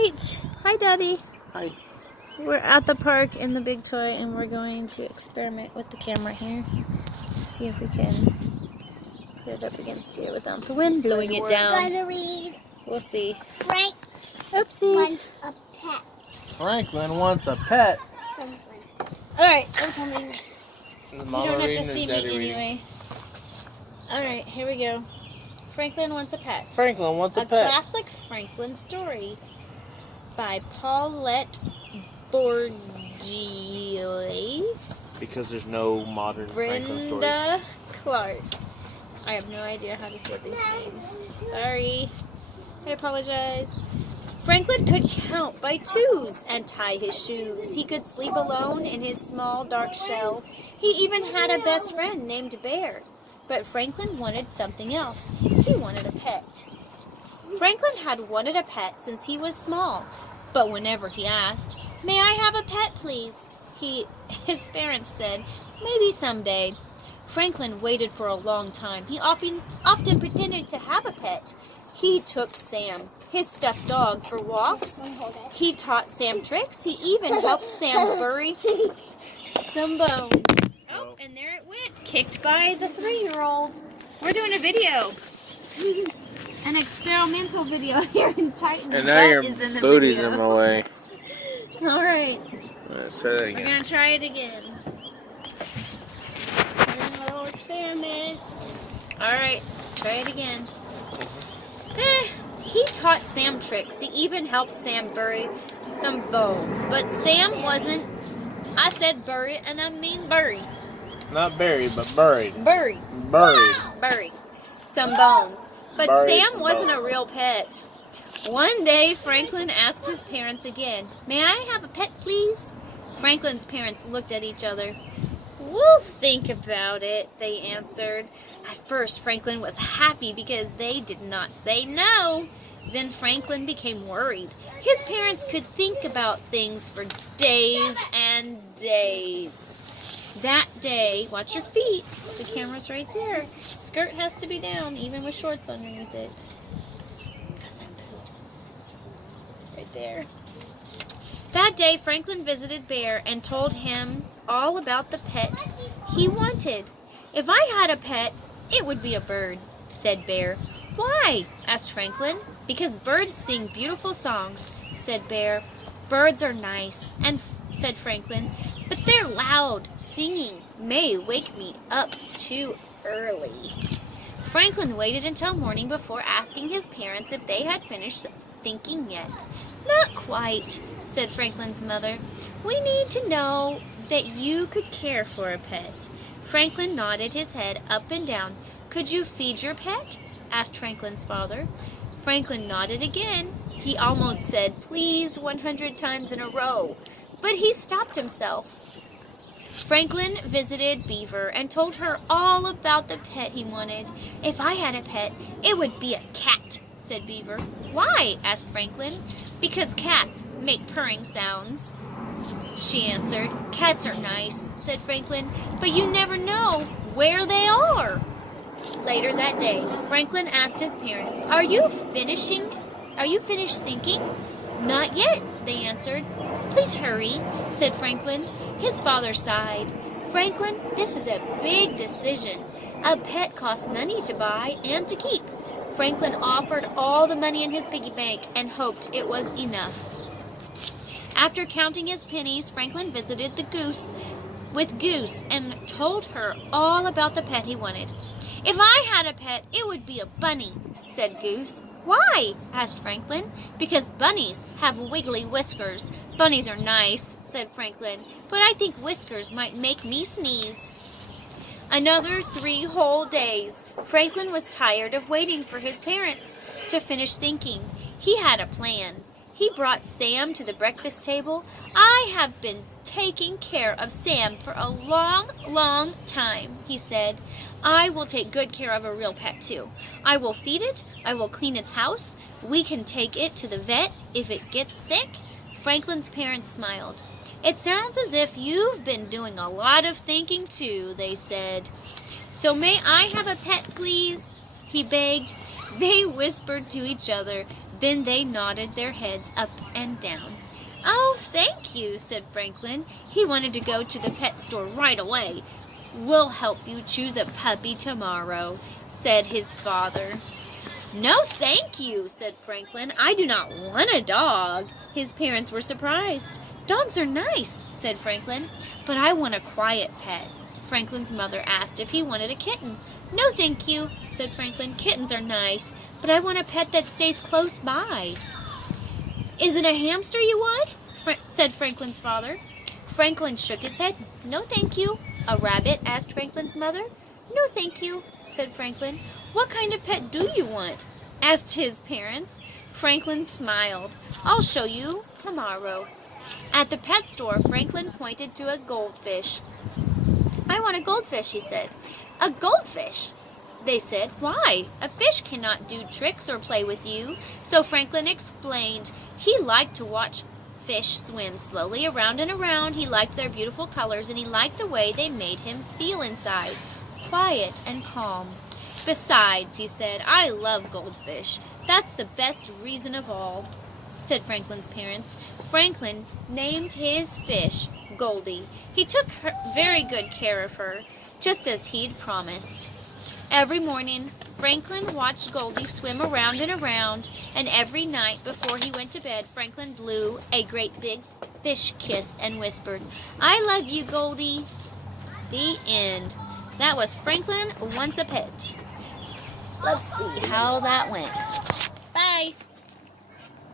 right. Hi, Daddy. Hi. We're at the park in the big toy, and we're going to experiment with the camera here. See if we can put it up against here without the wind blowing it down. We'll see. Frank Oopsie. wants a pet. Franklin wants a pet. Alright, I'm coming. You Mama don't have reading to or see me Daddy reading? anyway. Alright, here we go. Franklin wants a pet. Franklin wants a A pet. classic Franklin story by Paulette Bourgeois. Because there's no modern Franklin stories. Brenda Clark. I have no idea how to say these names. Sorry. I apologize. Franklin could count by twos and tie his shoes. He could sleep alone in his small dark shell. He even had a best friend named Bear. But Franklin wanted something else. He wanted a pet. Franklin had wanted a pet since he was small. But whenever he asked, "May I have a pet, please?" his parents said, "Maybe someday." Franklin waited for a long time. He often pretended to have a pet. He took Sam, his stuffed dog, for walks. He taught Sam tricks. He even helped Sam bury some bones. Oh, and there it went, kicked by the 3-year-old. We're doing a video. An experimental video here in Titan. And now your is in the booty's video. in my way. All right. Let's try that We're again. going to try it again. Little experiment. All right. Try it again. He taught Sam tricks. He even helped Sam bury some bones. But Sam wasn't... I said bury, and I mean bury. Not buried, but buried. Bury. Buried. Bury some bones. But Buried Sam some wasn't a bones. real pet. One day, Franklin asked his parents again, "May I have a pet, please?" Franklin's parents looked at each other. "We'll think about it," they answered. At first, Franklin was happy because they did not say no. Then Franklin became worried. His parents could think about things for days and days. That day, watch your feet. The camera's right there. Skirt has to be down, even with shorts underneath it. Got some poo. Right there. That day, Franklin visited Bear and told him all about the pet he wanted. "If I had a pet, it would be a bird," said Bear. "Why?" asked Franklin. "Because birds sing beautiful songs," said Bear. "Birds are nice," said Franklin, "but they're loud. Singing may wake me up too early." Franklin waited until morning before asking his parents if they had finished thinking yet. "Not quite," said Franklin's mother. "We need to know that you could care for a pet." Franklin nodded his head up and down. "Could you feed your pet?" asked Franklin's father. Franklin nodded again. He almost said please 100 times in a row, but he stopped himself. Franklin visited Beaver and told her all about the pet he wanted. "If I had a pet, it would be a cat," said Beaver. "Why?" asked Franklin. "Because cats make purring sounds," she answered. "Cats are nice," said Franklin, "but you never know where they are." Later that day, Franklin asked his parents, Are you finished thinking?" "Not yet," they answered. "Please hurry," said Franklin. His father sighed. "Franklin, this is a big decision. A pet costs money to buy and to keep." Franklin offered all the money in his piggy bank and hoped it was enough. After counting his pennies, Franklin visited Goose and told her all about the pet he wanted. "If I had a pet, it would be a bunny," said Goose. "Why?" asked Franklin. "Because bunnies have wiggly whiskers." "Bunnies are nice," said Franklin, "but I think whiskers might make me sneeze." Another 3 whole days. Franklin was tired of waiting for his parents to finish thinking. He had a plan. He brought Sam to the breakfast table. "I have been taking care of Sam for a long, long time," he said. "I will take good care of a real pet too. I will feed it. I will clean its house. We can take it to the vet if it gets sick." Franklin's parents smiled. "It sounds as if you've been doing a lot of thinking too," they said. "So may I have a pet, please?" he begged. They whispered to each other, Then they nodded their heads up and down. "Oh, thank you," said Franklin. He wanted to go to the pet store right away. "We'll help you choose a puppy tomorrow," said his father. "No, thank you," said Franklin. "I do not want a dog." His parents were surprised. "Dogs are nice," said Franklin, "but I want a quiet pet." Franklin's mother asked if he wanted a kitten. "No, thank you," said Franklin. "Kittens are nice, but I want a pet that stays close by." "Is it a hamster you want?" said Franklin's father. Franklin shook his head. "No, thank you." "A rabbit?" asked Franklin's mother. "No, thank you," said Franklin. "What kind of pet do you want?" asked his parents. Franklin smiled. "I'll show you tomorrow." At the pet store, Franklin pointed to a goldfish. "I want a goldfish," he said. "A goldfish?" they said. "Why? A fish cannot do tricks or play with you." So Franklin explained. He liked to watch fish swim slowly around and around. He liked their beautiful colors, and he liked the way they made him feel inside, quiet and calm. "Besides," he said, "I love goldfish. That's the best reason of all," said Franklin's parents. Franklin named his fish Goldie. He took very good care of her, just as he'd promised. Every morning, Franklin watched Goldie swim around and around, and every night before he went to bed, Franklin blew a great big fish kiss and whispered, "I love you, Goldie." The end. That was Franklin Once a Pet. Let's see how that went. Bye.